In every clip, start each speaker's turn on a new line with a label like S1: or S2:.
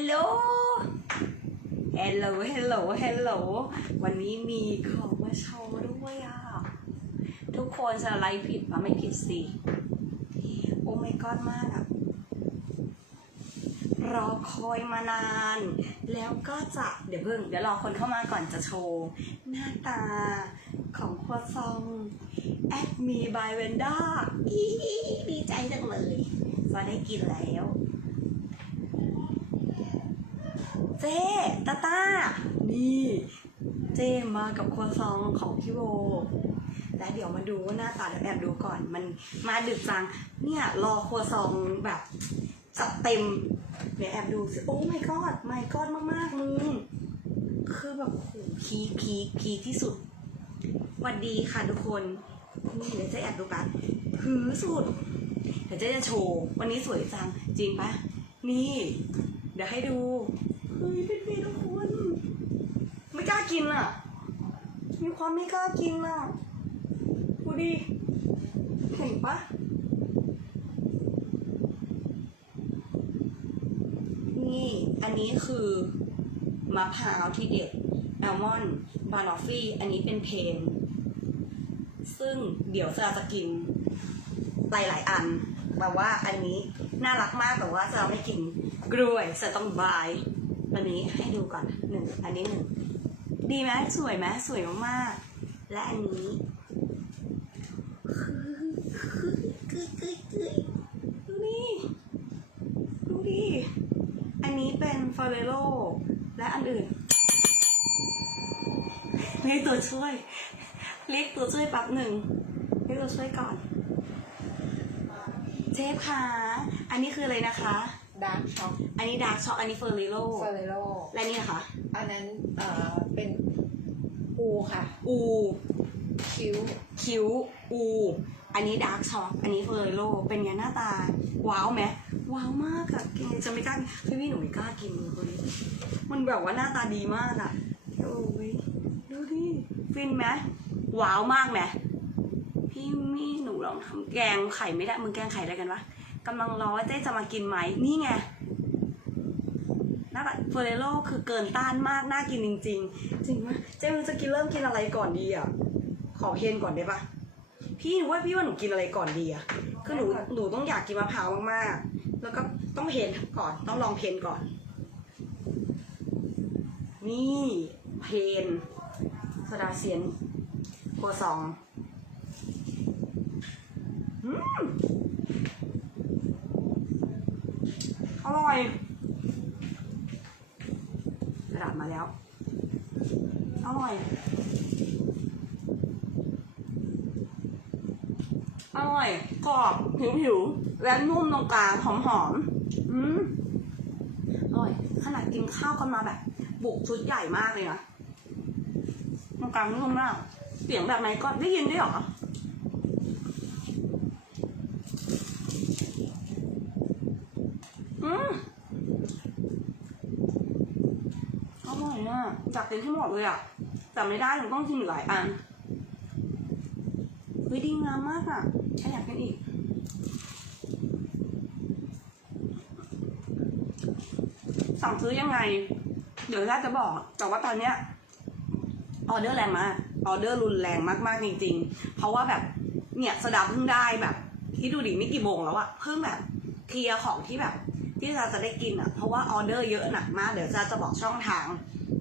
S1: ฮัลโหล ฮัลโหล ฮัลโหล ฮัลโหล วันนี้มีของมาโชว์ด้วยอะ ทุกคนจะไลฟ์ผิดมาไม่ผิดสิ โอ้ไม่ก้อดมากอะ รอคอยมานาน แล้วก็จะ เดี๋ยวเพิ่ง เดี๋ยวรอคนเข้ามาก่อนจะโชว์ หน้าตาของครัวซองแอดมีบายเวนด้าดีใจจังเลยว่าได้กินแล้ว เจ๊ตาตานี่เจ๊มากับครัวซองของพี่โบและเดี๋ยวมาดูหน้าตาเดี๋ยวแอบดูก่อน มันมาดึกจัง เนี่ยรอครัวซองแบบจัดเต็ม เดี๋ยวแอบดูสิ โอ้ไม่กอดไม่กอดมากๆมึงคือแบบโหพีคพีคพีที่สุดหวัสดีค่ะทุกคน นี่เดี๋ยวเจะแอบดูกันหือสุด เดี๋ยวเจะจะโชว์ วันนี้สวยจัง จริงปะนี่ เดี๋ยวให้ดู เฮ้ยเป็นเพทุกคน ไม่กล้ากินอะ มีความไม่กล้ากินอะดูดิเห็นปะนี่ อันนี้คือมะพร้าวที่เด็ดแอลมอนด์บานอฟฟี่ อันนี้เป็นเพน ซึ่งเดี๋ยวจะจะกินหลาย ๆ อันแบบว่าอันนี้น่ารักมากแต่ว่าจะไม่กินกล้วยจะต้องบาย อันนี้ให้ดูก่อนหนึ่งอันนี้หนึ่งดีไหมสวยไหมสวยมากๆ และอันนี้ดูนี่ดูดิอันนี้เป็นฟอเรโลและอันอื่นเรียกตัวช่วย เรียกตัวช่วยแป๊บหนึ่งเรียกตัวช่วยก่อนเจฟคะอันนี้คืออะไรนะคะ
S2: ดาร์กช็อก
S1: อันนี้ดาร์กช็อกอันนี้เฟอร์เรโล
S2: เฟอร์เรโล
S1: และนี่นะคะ
S2: อันนั้นเอ่อเป็นอูค่ะ
S1: อู
S2: คิ้ว
S1: คิ้วอูอันนี้ดาร์กช็อกอันนี้เฟอร์เรโลเป็นไงหน้าตา ว้าวไหมว้าวมากอะแกจะไม่กล้าพี่พี่หนูไม่กล้ากินเลยคนนี้มันแบบว่าหน้าตาดีมากอะโอ้ยดูดิฟินไหมว้าวมากไหมพี่มี่หนูลองทำแกงไข่ไม่ได้มึงแกงไข่อะไรกันวะ กำลังรอว่าเจ๊จะมากินไหมนี่ไงน้าเฟอร์เรโลคือเกินต้านมาก น่ากินจริง ๆ จริงไหมเจ๊มึงจะกินเริ่มกินอะไรก่อนดีอะ ขอเพนก่อนได้ปะพี่หนูว่าพี่ว่าหนูกินอะไรก่อนดีอะคือหนูหนูต้องอยากกินมะพร้าวมากๆ แล้วก็ต้องเพนก่อน ต้องลองเพนก่อน นี่เพนโซดาเซียนโคซอง อืม อร่อยกระดาษมาแล้ว อร่อย อร่อย กรอบ ผิวผิวๆและนุ่มตรงกลางหอมหอมอืมอร่อย ขนาดกินข้าวกันมาแบบ บุกชุดใหญ่มากเลยนะตรงกลางนุ่มมาก เสียงแบบไหนก็ได้ยินด้วยหรอมอร่ อยอะอยากกินให้หมดเลยอะแต่ไม่ได้หนูต้องกินหลายอันเฮ้ยดีงามมากอะใครอยากกินอีกสั่งซื้อยังไง เดี๋ยวถ้าจะบอก แต่ว่าตอนเนี้ยออเดอร์แรงมาก ออเดอร์รุนแรงมากๆจริง ๆ เพราะว่าแบบเนี่ยสดับเพิ่งได้แบบที่ดูดิไม่กี่โมงแล้วอะเพิ่งแบบเคลียร์ของที่แบบ ที่เราจะได้กินอะ เพราะว่าออเดอร์เยอะหนักมาก เดี๋ยวจะจะบอกช่องทาง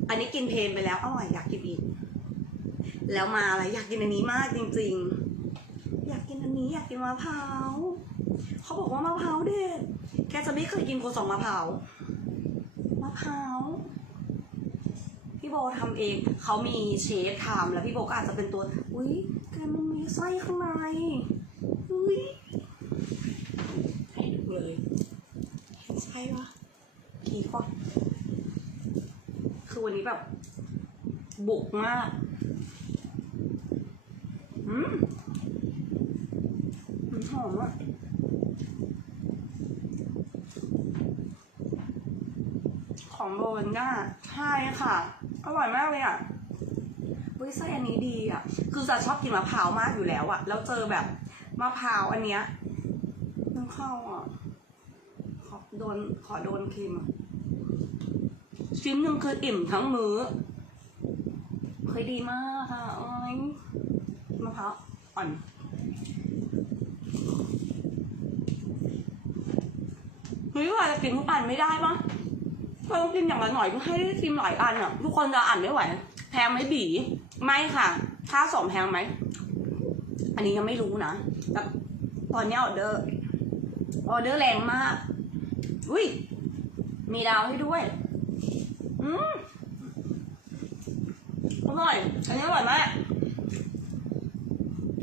S1: อันนี้กินเพนไปแล้วอร่อยอยากกินอีก แล้วมาอะไรอยากกินอันนี้มากจริง ๆ อยากกินอันนี้อยากกินมะพร้าวเขาบอกว่ามะพร้าวเด็ดแกจะไม่เคยกินโคสองมะพร้าวมะพร้าวพี่โบทำเองเขามีเชฟทำแล้วพี่โบก็อาจจะเป็นตัว อุ้ยแกมันมีไส้ข้างในอุ้ยให้ดูเลย เห็นไส้ปะกีกว่าคือวันนี้แบบ บุกมากอืมมันหอมอะของโบนด้าใช่ค่ะ อร่อยมากเลยอะเฮ้ยไส้อันนี้ดีอะ คือจะชอบกินมะพร้าวมากอยู่แล้วอะ แล้วเจอแบบมะพร้าวอันเนี้ยมันเข้าอะ นขอโดนครีมชิ้นหนึ่งคืออิ่มทั้งมื้อเคยดีมากค่ะโอ้ยมะพร้าวอ่อนเฮ้ยว่าจะกินทุกอันไม่ได้ปะก็ต้องกินอย่างละหน่อยให้ได้ชิมหลายอันอะ ทุกคนจะอ่านไม่ไหว แพงไหมบีไม่ค่ะค่าสมแพงไหม อันนี้ยังไม่รู้นะแต่ตอนนี้ออเดอร์ออเดอร์แรงมาก อุ้ย มีดาวให้ด้วย อืมอร่อย อันนี้อร่อยมาก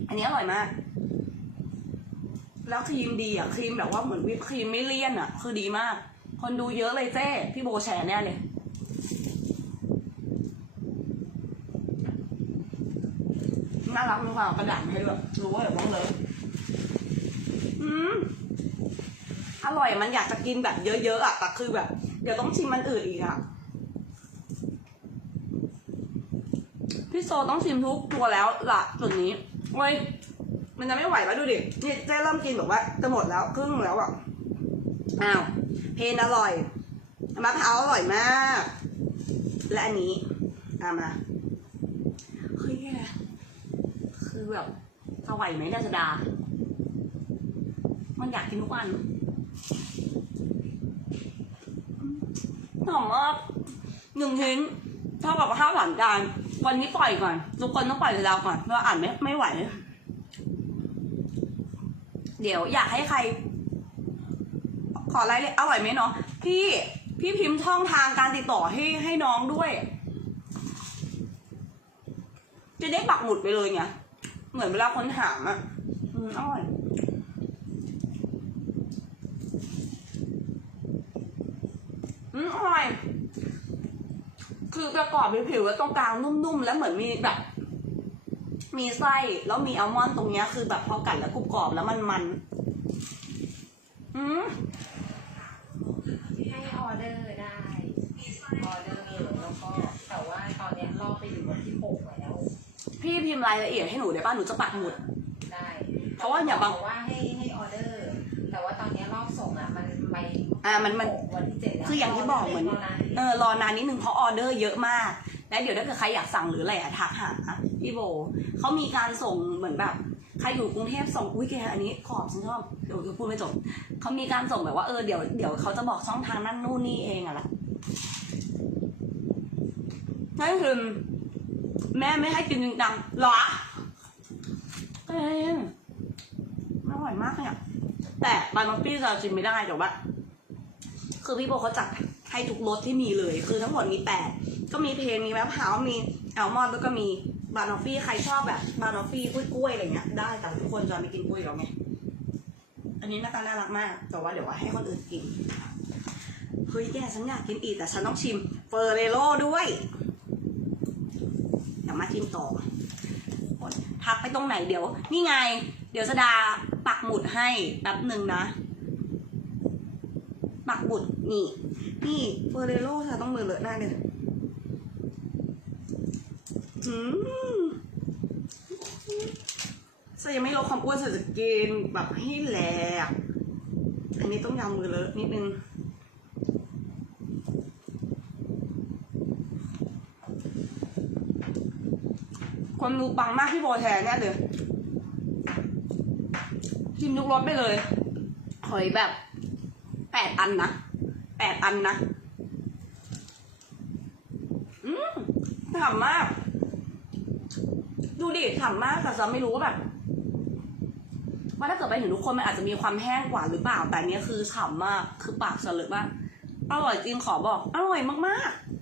S1: อันนี้อร่อยมาก แล้วครีมดีอะ ครีมแบบว่าเหมือนวิปครีมไม่เลี่ยนอะ คือดีมาก คนดูเยอะเลยเจ้ พี่โบแชร์แน่เลยน่ารักมีความกระดาษให้ด้วยรู้ว่าแบบว่าเลย อืม อร่อยมันอยากจะกินแบบเยอะๆอะแต่คือแบบ เดี๋ยวต้องชิมมันอื่นอีกอะพี่โซต้องชิมทุกตัวแล้วล่ะจุดนี้เว้ยมันจะไม่ไหวแล้วดูดินี่เจ๊เริ่มกินแบบว่าจะหมดแล้วครึ่งแล้วอะอ้าวเพนอร่อยมะพร้าวอร่อยมาก และอันนี้อะมาเฮ้ยคือแบบจะไหวไหมเนี่ยจดา มันอยากกินทุกวัน หอมมากหนึ่งชิ้นเท่ากับข้าวสามจานวันนี้ปล่อยก่อน ทุกคนต้องปล่อยเวลาก่อนเพราะอ่านไม่ไม่ไหว เดี๋ยวอยากให้ใคร ขอรายละเอียอร่อยไหมเนาะพี่พี่พิมพ์ช่องทางการติดต่อให้ให้น้องด้วย จะได้ปักหมุดไปเลยไงเหมือนเวลาคนถามอะอืมอร่อย อืมอร่อย คือประกอบเป็นผิวแล้วตรงกลางนุ่มๆ แล้วเหมือนมีแบบ มีไส้แล้วมีอัลมอนด์ตรงเนี้ยคือแบบพอกัดแล้วกรุบกรอบแล้วมันมันๆอืม
S2: ให้ออเดอร์ได้ ออเดอร์มีแล้วก็แต่ว่าตอนเนี้ยรอบไปอยู่วันที่หกแล้ว
S1: พี่พิมพ์รายละเอียดให้หนูได้ป่ะหนูจะปักหมุด
S2: ได้
S1: เพราะว่าอย่าบัง
S2: บกว่าให้ให้ออเดอร์ แต่ว่าตอนเนี้ยรอบส่งอะมันไป
S1: อ่ามันมัน
S2: วันที่เจ็ดแล้ว
S1: คืออย่างที่บอกเหมือน
S2: รนาน
S1: เออรอนานนิดนึงเพราะออเดอร์เยอะมาก แล้วเดี๋ยวถ้าเกิดใครอยากสั่งหรืออะไรอะทักหาพี่โบเขามีการส่งเหมือนแบบใครอยู่กรุงเทพส่งอุ้ยแกอันนี้ขอบฉันชอบเดี๋ยวจะพูดไม่จบเขามีการส่งแบบว่าเออเดี๋ยวเดี๋ยวเขาจะบอกช่องทางนั่นนู่นนี่เองอะล่ะนั่นคือแม่ไม่ให้กินจริงจังหรอเอ้ยอร่อยมากเลยอะแต่บานอฟฟี่จะชิมไม่ได้แต่ว่าคือพี่โบเขาจัด ให้ทุกรสที่มีเลย คือทั้งหมดมีแปดก็มีเพนมีมะพร้าวมีแอลมอนด์แล้วก็มีบานอฟฟี่ใครชอบแบบบานอฟฟี่กล้วยๆอะไรเงี้ยได้แต่ทุกคนจะไม่กินกล้วยหรอกไงอันนี้หน้าตาน่ารักมาก แต่ว่าเดี๋ยวว่าให้คนอื่นกินเฮ้ยแกฉันอยากกินอีกแต่ฉันต้องชิมเฟอร์เรโร่ด้วยเดี๋ยวมาชิมต่อทักไปตรงไหนเดี๋ยว นี่ไง เดี๋ยวสดาปักหมุดให้แป๊บหนึ่งนะ ปักหมุดนี่ นี่เฟอร์เรโร่ค่ะต้องมือเลอะหน้าเลยอืมฉันยังไม่ลดความอ้วนฉันจะกินแบบให้แหลก อันนี้ต้องยำมือเลอะนิดนึงคนดูปังมากที่โบแทนเนี่ยเลยชิมทุกรสไปเลยหอยแบบแปดอันนะ ดอันนะ อืมฉ่ำมาก ดูดิฉ่ำมากแต่จะไม่รู้ว่าแบบว่าถ้าเกิดไปถึงทุกคนมันอาจจะมีความแห้งกว่าหรือเปล่า แต่อันเนี้ยคือฉ่ำมาก คือปากสลึกมากอร่อยจริงขอบอก อร่อยมากๆ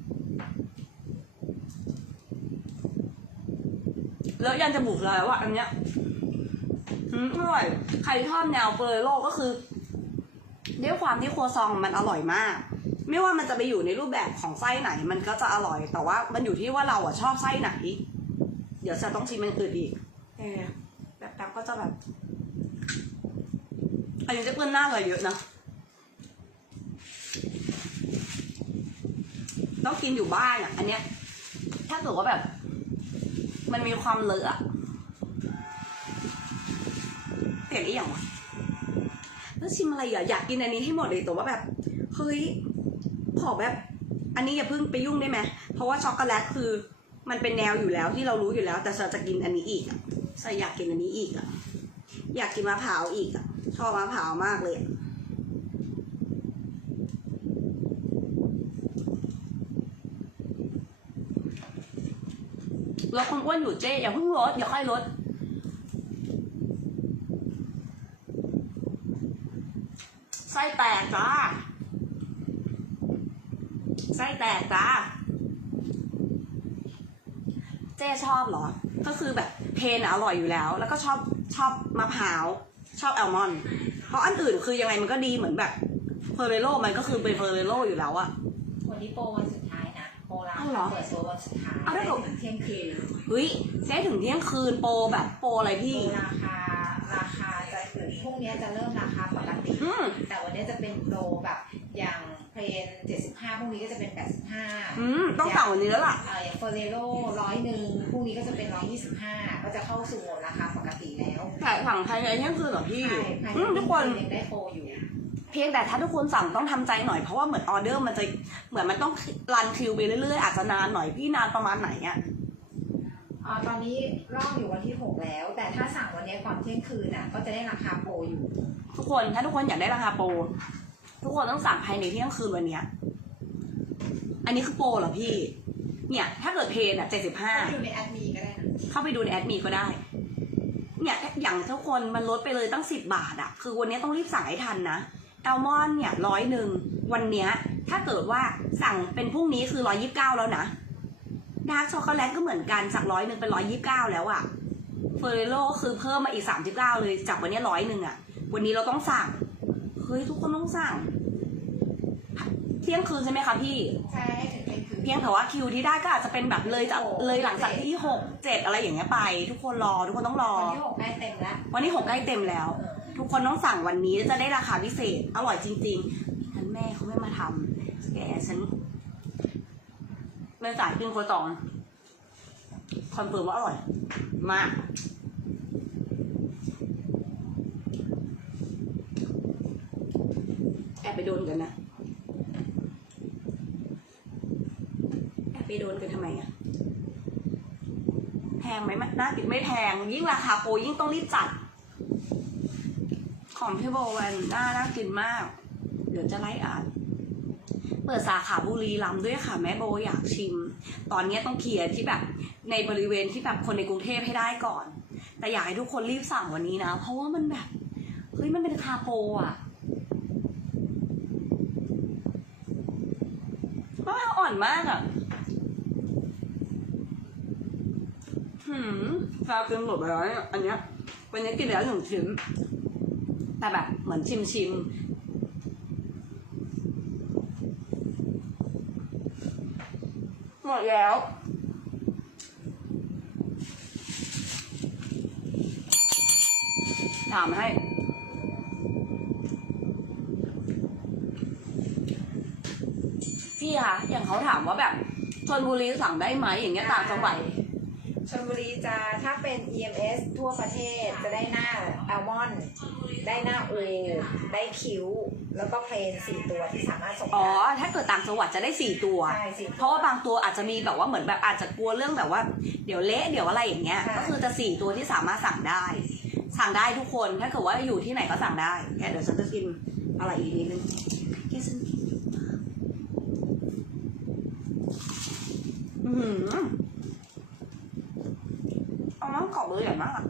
S1: แล้วยันจะบุกเลยว่าอันเนี้ยอืมอร่อย ใครชอบแนวเฟอร์โลก็คือ ด้วยความที่ครัวซองมันอร่อยมาก ไม่ว่ามันจะไปอยู่ในรูปแบบของไส้ไหน มันก็จะอร่อย แต่ว่ามันอยู่ที่ว่าเราอะชอบไส้ไหน เดี๋ยวจะต้องชิมมันอื่นอีกเออแบบแป๊บๆก็จะแบบอันนี้จะเปื้อนหน้าเลยเยอะนะต้องกินอยู่บ้านอะ อันเนี้ย ถ้าเกิดว่าแบบ มันมีความเลอะอะเปลี่ยนอีกอย่างวะ แล้วชิมอะไรอะอยากกินอันนี้ให้หมดเลยแต่ว่าแบบเฮ้ยขอแบบ อันนี้อย่าเพิ่งไปยุ่งได้ไหมเพราะว่าช็อกโกแลตคือ มันเป็นแนวอยู่แล้วที่เรารู้อยู่แล้ว แต่เราจะกินอันนี้อีกอะใส่อยากกินอันนี้อีกอะอยากกินมะพร้าวอีกอะชอบมะพร้าวมากเลยลดความอ้วนอยู่เจ๊อย่าเพิ่งลดอย่าค่อยลด ไส้แตกจ้า ไส้แตกจ้า เจ๊ชอบเหรอ ก็คือแบบเพนอะอร่อยอยู่แล้ว แล้วก็ชอบชอบมะพร้าว ชอบแอลมอนด์เพราะอันอื่นคือยังไงมันก็ดีเหมือนแบบเฟอร์เรโรมันก็คือเป็นเฟอร์เรโรอยู่แล้วอะ
S2: วันนี้โปรวันสุดท้ายนะโปรร้าน
S1: อ้าวเหรอ
S2: เปิดโปรวันสุดท้าย
S1: อ้าวแล้วเหรอ
S2: ถึงเที่ยงคืน
S1: เฮ้ยเจ๊ถึงเที่ยงคืนโปรแบบโปรอะไร
S2: โปร
S1: พี่
S2: ราคาราคาจะถึงพรุ่งนี้จะเริ่มราคาปกติ
S1: อืม
S2: แต่วันนี้จะเป็นโปรแบบอย่างเพลน75พรุ่งนี้ก็จะเป็น 85
S1: อืมต้องสั่งวันนี้แล้วล่ะ
S2: เอ่ออย่างเฟอร์เรโร่ร้อยหนึ่งพรุ่งนี้ก็จะเป็น 125 ก็จะเข้าสู่โหมดราคาปกติแล้ว
S1: แต่สั่งภายในเที่ยงคืนเหรอพี่
S2: ใช่ภายใน
S1: อืมทุกคน
S2: ยังได้โปรอยู่
S1: เพียงแต่ถ้าทุกคนสั่งต้องทำใจหน่อยเพราะว่าเหมือนออเดอร์มันจะเหมือนมันต้องรันคิวไปเรื่อยๆอาจจะนานหน่อยพี่นานประมาณไหนอะ
S2: อ่าตอนนี้ร่องอยู่วันที่ 6 แล้ว แต่ถ้าสั่งวันนี้ก่อนเที่ยงคืนน่ะ ก็จะได้ราคาโปรอยู่
S1: ทุกคนถ้าทุกคนอยากได้ราคาโปรทุกคนต้องสั่งภายในเที่ยงคืนวันเนี้ยอันนี้คือโปรเหรอพี่ เนี่ย ถ้าเกิดเพนอะเจ็ดสิบห้า
S2: ดูในแอดมีก็ได้นะ
S1: เข้าไปดูในแอดมีก็ได้ เนี่ยอย่างทุกคนมันลดไปเลยตั้งสิบบาทอะคือวันนี้ต้องรีบสั่งให้ทันนะแอลมอนด์เนี่ยร้อยหนึ่งวันเนี้ยถ้าเกิดว่าสั่งเป็นพรุ่งนี้คือร้อยิบเก้าแล้วนะ ดาร์กช็อกโกแลตก็เหมือนกันจากร้อยหนึ่งเป็นร้อยยิบเก้าแล้วอะเฟอร์เรโรคือเพิ่มมาอีกสามสิบเก้าเลยจากวันนี้ร้อยหนึ่งอะวันนี้เราต้องสั่งเฮ้ยทุกคนต้องสั่ง เที่ยงคืนใช่ไหมคะพี่
S2: ใช่ให้ถึงเที่ยงคืน
S1: เพียงแต่ว่าคิวที่ได้ก็อาจจะเป็นแบบเลยจากเลยหลังจากที่หกเจ็ดอะไรอย่างเงี้ยไป ทุกคนรอทุกคนต้องรอ
S2: วันที่6ได้เต็มแล้ว
S1: วันนี้หกใกล้เต็มแล้ว
S2: เออ
S1: ทุกคนต้องสั่งวันนี้จะได้ราคาพิเศษอร่อยจริงๆฉันแม่เขาไม่มาทำแกฉัน ไม่จ่ายขึ้นโคตองคอนเฟิร์มว่าอร่อย มาก แอบไปโดนกันนะ แอบไปโดนกันทำไมอะแพงไหมมันน่าติดไม่แพง ยิ่งราคาโปรยิ่งต้องรีบจัด ของพี่โบวันน่าน่ากินมาก เดี๋ยวจะไล่อ่าน ปิดสาขาบุรีรัมย์ด้วยค่ะ แม่โบอยากชิม ตอนนี้ต้องเคลียร์ที่แบบในบริเวณที่แบบคนในกรุงเทพให้ได้ก่อน แต่อยากให้ทุกคนรีบสั่งวันนี้นะ เพราะว่ามันแบบเฮ้ยมันเป็นคาโปรอะมะพร้าวอ่อนมากอะหืมซากินหมดไปแล้วเนี่ยอันเนี้ยวันนี้กินแล้วหนึ่งชิ้นแต่แบบเหมือนชิมชิม มดแล้วถามให้พี่คะอย่างเขาถามว่าแบบชนบุรีสั่งได้ไหมอย่างเงี้ยต่างจังหวัด
S2: ชลบุรีจะถ้าเป็น EMS ทั่วประเทศจะได้หน้าอัลมอนได้หน้าอูได้คิ้ว แล้วก็เพลนสี่ตัวที่สามารถส่ง
S1: อ๋อ
S2: ได้
S1: ถ้าเกิดต่างจังหวัดจะได้สี่ตัว
S2: ใช่สี่
S1: เพราะว่าบางตัวอาจจะมีแบบว่าเหมือนแบบอาจจะกลัวเรื่องแบบว่า เดี๋ยวเละเดี๋ยวอะไรอย่างเงี้ย
S2: ใช่
S1: ก็คือจะสี่ตัวที่สามารถสั่งได้ สั่งได้ทุกคน ถ้าเกิดว่าอยู่ที่ไหนก็สั่งได้แค่เดี๋ยวฉันจะกินอะไรอีกนิดนึงแกฉันกินเยอะมากอือหือเอาน้ำกรอบเลยใหญ่มากอะ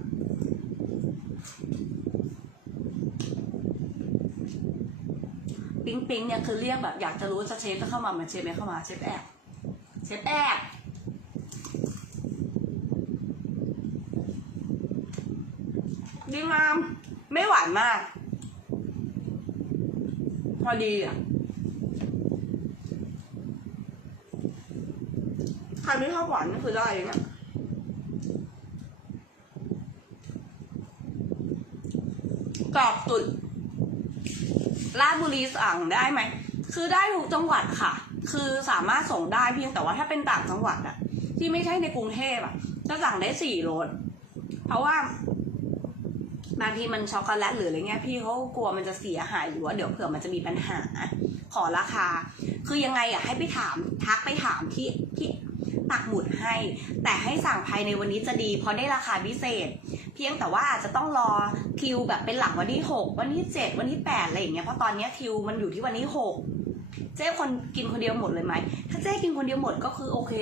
S1: ปิ๊งปิ๊งเนี่ยคือเรียกแบบอยากจะรู้จะเชฟจะเข้ามาเหมือนเชฟไม่เข้ามาเชฟแอบเชฟแอบดีงามไม่หวานมาก พอดีอะใครไม่ชอบหวานก็คือได้เลยเนี่ยกรอบสุด ราชบุรีสั่งได้ไหม คือได้ทุกจังหวัดค่ะ คือสามารถส่งได้เพียงแต่ว่าถ้าเป็นต่างจังหวัดอะที่ไม่ใช่ในกรุงเทพอะจะสั่งได้สี่รสเพราะว่าบางทีมันช็อกโกแลตหรืออะไรเงี้ยพี่เขากลัวมันจะเสียหายหรือว่าเดี๋ยวเผื่อมันจะมีปัญหา ขอราคา คือยังไงอะให้ไปถามทักไปถามที่ ปักหมุดให้ แต่ให้สั่งภายในวันนี้จะดี เพราะได้ราคาพิเศษ เพียงแต่ว่าอาจจะต้องรอคิวแบบเป็นหลังวันที่หกวันที่เจ็ดวันที่แปดอะไรอย่างเงี้ยเพราะตอนนี้คิวมันอยู่ที่วันที่หกเจ๊คนกินคนเดียวหมดเลยไหมถ้าเจ๊กินคนเดียวหมดก็คือโอเค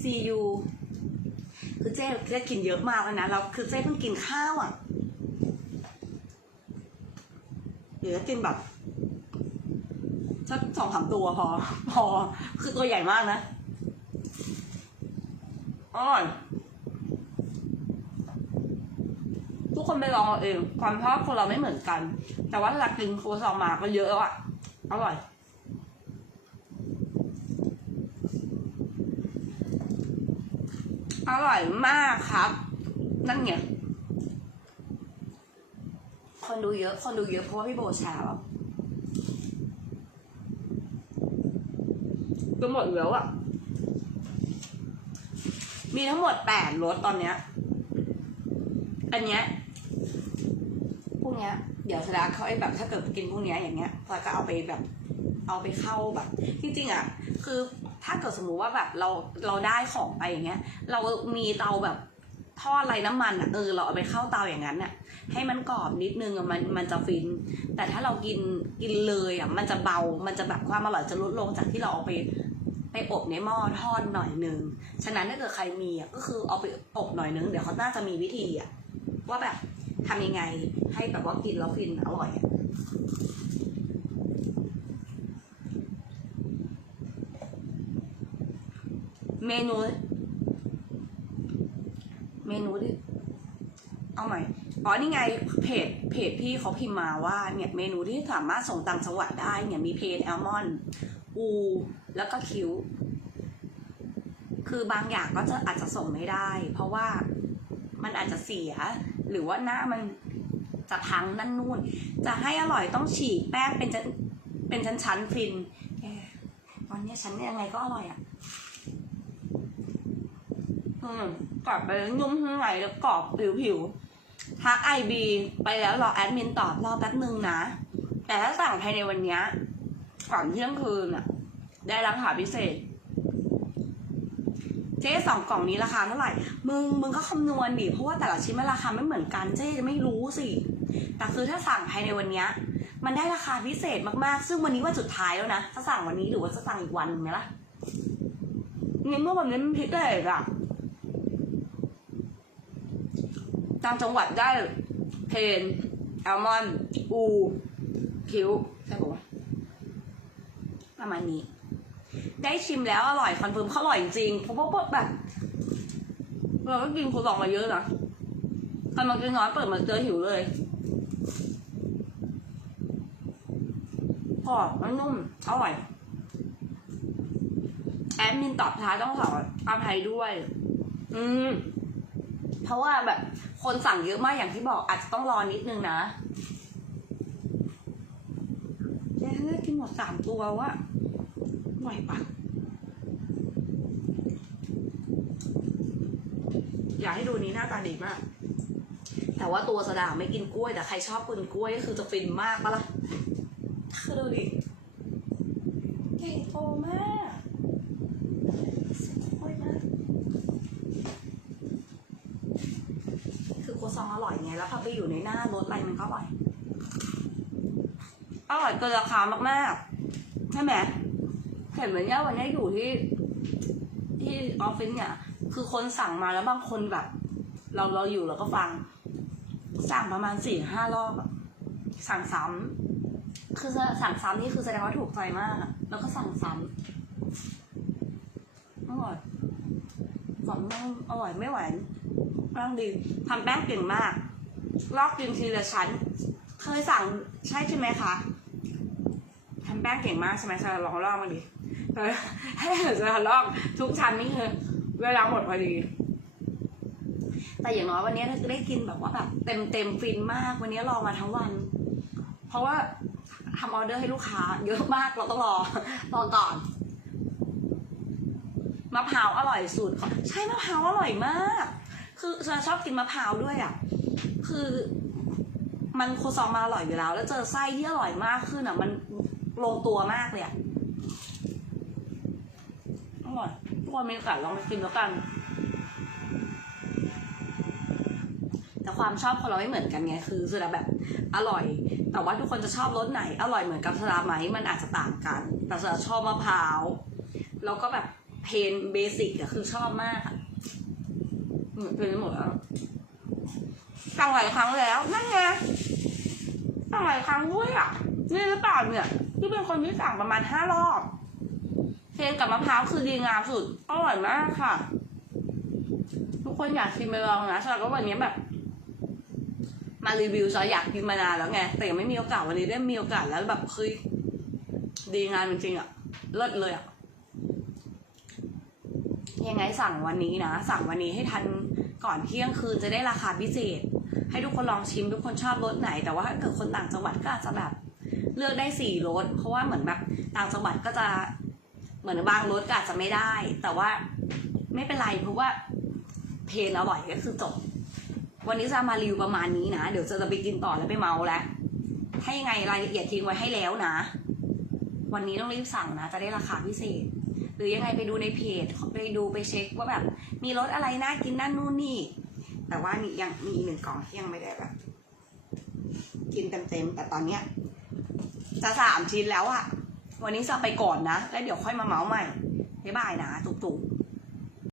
S1: see you คือเจ๊เจ๊กินเยอะมากแล้วนะแล้วคือเจ๊เพิ่งกินข้าวอะเดี๋ยวจะกินแบบสักสองสามตัวพอ พอ คือตัวใหญ่มากนะ อร่อย ทุกคนไปลองเอาเอง ความชอบคนเราไม่เหมือนกัน แต่ว่าเวลากินโคซองมาก็เยอะแล้วอะอร่อยอร่อยมากครับ นั่นไงคนดูเยอะ คนดูเยอะเพราะว่าพี่โบชร์แบบก็หมดแล้วอะ มีทั้งหมดแปดรสตอนเนี้ย อันเนี้ย พวกเนี้ย เดี๋ยวสดาเขาไอ้แบบถ้าเกิดกินพวกเนี้ยอย่างเงี้ยเราก็เอาไปแบบ เอาไปเข้าแบบ จริงๆอะ คือถ้าเกิดสมมุติว่าแบบเราเราได้ของไปอย่างเงี้ย เรามีเตาแบบทอดไรน้ำมันอะเออเราเอาไปเข้าเตาอย่างนั้นอะให้มันกรอบนิดนึงมันมันจะฟิน แต่ถ้าเรากินกินเลยอะมันจะเบามันจะแบบความอร่อยจะลดลงจากที่เราเอาไป ไปอบในหม้อทอดหน่อยนึง ฉะนั้นถ้าเกิดใครมีอะก็คือเอาไปอบหน่อยนึง เดี๋ยวเขาน่าจะมีวิธีอะว่าแบบทำยังไงให้แบบว่ากินแล้วฟินอร่อยอะเมนู เมนูที่เอาใหม่อ๋อนี่ไงเพจเพจพี่เขาพิมพ์มาว่าเนี่ยเมนูที่สามารถส่งต่างจังหวัดได้เนี่ยมีเพนแอลมอนูแล้วก็คิ้ว คือบางอย่างก็จะอาจจะส่งไม่ได้ เพราะว่ามันอาจจะเสีย หรือว่าหน้ามันจะพังนั่นนู่น จะให้อร่อยต้องฉีกแป้งเป็นชั้นเป็นชั้นๆฟินตอนนี้ยฉันยังไงก็อร่อยอะ อืมกรอบไปนุ่มข้างในแล้วกรอบผิวผิวๆทักไอบีไปแล้วรอแอดมินตอบรอแป๊บนึงนะ แต่ถ้าสั่งภายในวันนี้ก่อนเที่ยงคืนอะ ได้ราคาพิเศษ เจ๊สองกล่องนี้ราคาเท่าไหร่ มึงมึงก็คำนวณดิเพราะว่าแต่ละชิ้นมันราคาไม่เหมือนกันเจ๊จะไม่รู้สิ แต่คือถ้าสั่งภายในวันนี้มันได้ราคาพิเศษมากๆ ซึ่งวันนี้วันสุดท้ายแล้วนะถ้าสั่งวันนี้หรือว่าจะสั่งอีกวันนึงไหมล่ะเนี่ยเมื่อวันนี้มันพิเศษอะตามจังหวัดได้เพนแอลมอนด์อู คิ้ว ใช่ปะประมาณนี้ ได้ชิมแล้วอร่อยคอนเฟิร์มเขาอร่อยจริงเพราะว่าแบบเราก็กินคูลองมาเยอะนะกำลังกินน้อยเปิดมาเจอหิวเลยกรอบนุ่มอร่อยแอดมินตอบท้ายต้องขออภัยด้วย อืม เพราะว่าแบบ คนสั่งเยอะมากอย่างที่บอกอาจจะต้องรอนิดนึงนะแย่เลยกินหมดสามตัววะ ไหวปะอยากให้ดูนี้หน้าตาดีมาก แต่ว่าตัวสดาไม่กินกล้วย แต่ใครชอบกินกล้วยก็คือจะฟินมากปะล่ะคือดูดิใหญ่โตมากสุดโคตรมากคือโคซองอร่อยไง แล้วพอไปอยู่ในหน้ารสอะไรมันก็อร่อย อร่อยเกินราคามากๆ ใช่ไหมเห็นเหมือนเนี่ยวันนี้อยู่ที่ ที่ออฟฟิศเนี่ย คือคนสั่งมาแล้วบางคนแบบ เราเราอยู่เราก็ฟัง สั่งประมาณสี่ห้ารอบอะสั่งซ้ำคือสั่งซ้ำนี่คือแสดงว่าถูกใจมากแล้วก็สั่งซ้ำอร่อยของแม่งอร่อยไม่หวานแป้งดีทำแป้งเก่งมาก ลอกกินทีละชั้น เคยสั่งใช่ใช่ไหมคะทำแป้งเก่งมากใช่ไหมจะลองลอกมาดิ เออให้จะลอกทุกชั้นนี่คือเวลาหมดพอดี แต่อย่างน้อยวันนี้ได้กินแบบว่าแบบเต็มเต็มฟินมากวันนี้รอมาทั้งวัน เพราะว่าทำออเดอร์ให้ลูกค้า เยอะมากเราต้องรอรอก่อนมะพร้าวอร่อยสุดใช่มะพร้าวอร่อยมาก คือฉันชอบกินมะพร้าวด้วยอะ คือ มันโคซองมาอร่อยอยู่แล้ว แล้วเจอไส้ที่อร่อยมากขึ้นอะ มันลงตัวมากเลยอะ ทุกคนมีโอกาสลองไปกินแล้วกัน แต่ความชอบคนเราไม่เหมือนกันไงคือสุดาแบบอร่อย แต่ว่าทุกคนจะชอบรสไหน อร่อยเหมือนกับสดาไหมมันอาจจะต่างกัน แต่สุดาชอบมะพร้าวแล้วก็แบบเพนเบสิกอะคือชอบมากอะเหมือนเพนหมดแล้วสั่งหลายครั้งแล้วนั่นไงสั่งหลายครั้งด้วยอะนี่หรือเปล่าเนี่ยที่เป็นคนที่สั่งประมาณห้ารอบ เพนกับมะพร้าวคือดีงามสุด อร่อยมากค่ะ ทุกคนอยากชิมไปลองนะสำหรับวันนี้แบบ มารีวิวซอยอยากกินมานานแล้วไง แต่ยังไม่มีโอกาสวันนี้ได้มีโอกาสแล้วแบบเฮ้ยดีงานจริงๆอะเลิศเลยอะยังไงสั่งวันนี้นะ สั่งวันนี้ให้ทันก่อนเที่ยงคืนจะได้ราคาพิเศษ ให้ทุกคนลองชิมทุกคนชอบรสไหน แต่ว่าถ้าเกิดคนต่างจังหวัดก็อาจจะแบบเลือกได้สี่รสเพราะว่าเหมือนแบบต่างจังหวัดก็จะ เหมือนบางรสก็อาจจะไม่ได้ แต่ว่าไม่เป็นไรเพราะว่าเพลนอร่อยก็คือจบ วันนี้จะมารีวิวประมาณนี้นะ เดี๋ยวจะไปกินต่อแล้วไปเมาแล้วถ้ายังไงรายละเอียดทิ้งไว้ให้แล้วนะ วันนี้ต้องรีบสั่งนะ จะได้ราคาพิเศษ หรือยังไงไปดูในเพจไปดูไปเช็คว่าแบบ มีรสอะไรน่ากินนั่นนู่นนี่ แต่ว่านี่ยังมีอีกหนึ่งกล่องที่ยังไม่ได้แบบ กินเต็มๆแต่ตอนเนี้ยจะสามชิ้นแล้วอะ วันนี้จะไปก่อนนะ แล้วเดี๋ยวค่อยมาเมาส์ใหม่บ๊ายบายนะ ตุกๆ